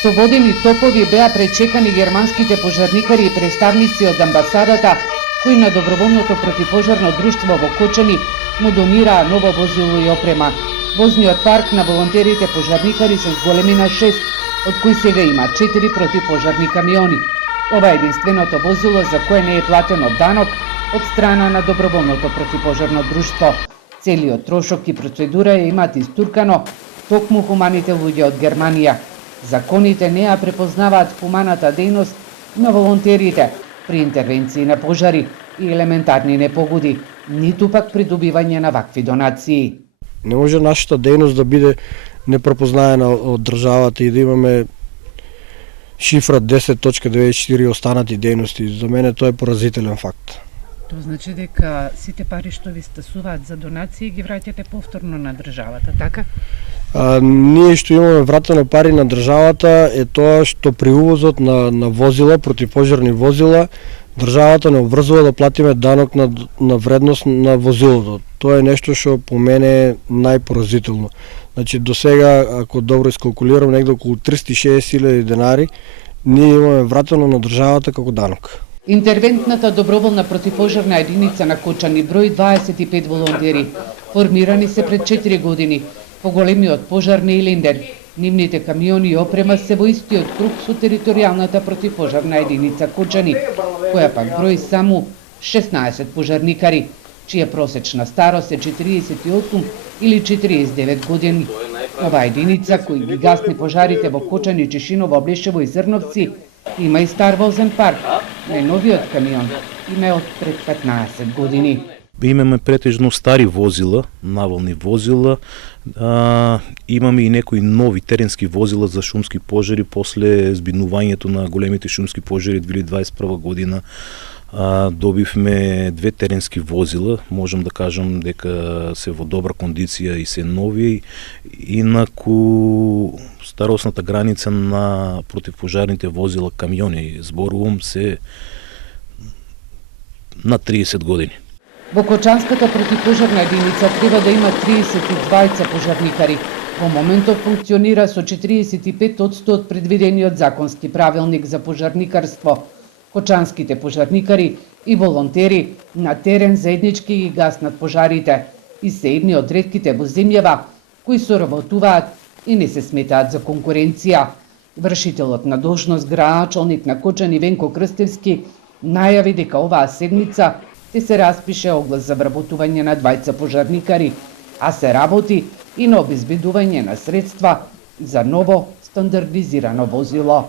Со водени топови беа пречекани германските пожарникари и представници од амбасадата, кои на доброволното противпожарно друштво во Кочани му донираа ново возило и опрема. Возниот парк на волонтерите пожарникари се зголемина 6, од кои сега има 4 противпожарни камиони. Ова е единственото возило за кое не е платено данок од страна на доброволното противпожарно друштво. Целиот трошок и процедура ја имаат истуркано токму хуманите луѓе од Германија. Законите не ја препознаваат хуманата дејност на волонтерите при интервенции на пожари и елементарни непогоди, ниту пак придобивање на вакви донации. Не може нашата дејност да биде непрепознаена од државата и да имаме шифра 10.94 останати дејности. За мене тоа е поразителен факт. Тоа значи дека сите пари што ви стасуваат за донации ги враќате повторно на државата, така? Ние што имаме вратено пари на државата е тоа што при увозот на возила, противпожарни возила, државата не обврзува да платиме данок на вредност на возилото. Тоа е нешто што по мене е најпоразително. Значи до сега, ако добро искалкулирам, негде околу 360.000 денари ние имаме вратено на државата како данок. Интервентната доброволна противпожарна единица на Кочани брои 25 волонтери. Формирани се пред 4 години. Поголемиот пожар на Илиндер. Нивните камиони и опрема се во истиот круг со територијалната противпожарна единица Кочани, која пак брои само 16 пожарникари, чија просечна старост е 48 или 49 години. Ова единица, кој ги гасни пожарите во Кочани, Чешиново, Блешево и Зрновци, има и стар возен парк. Најновиот камион има од пред 15 години. Имаме претежно стари возила, навални возила, имаме и некои нови теренски возила за шумски пожари после збинувањето на големите шумски пожари 2021 година. Добивме 2 теренски возила, можам да кажам дека се во добра кондиција и се нови, инаку старосната граница на противпожарните возила камиони, зборувам, се на 30 години. Во Кочанската противпожарна единица треба да има 32 пожарникари. Во моментов функционира со 45% од предвидениот законски правилник за пожарникарство. Кочанските пожарникари и волонтери на терен заеднички ги гаснат пожарите и се едни од ретките во земјава кои соработуваат и не се сметаат за конкуренција. Вршителот на должност градоначалник на Кочани Венко Крстевски најави дека оваа седмица ќе се распише оглас за вработување на 2 пожарникари, а се работи и на обезбедување на средства за ново стандардизирано возило.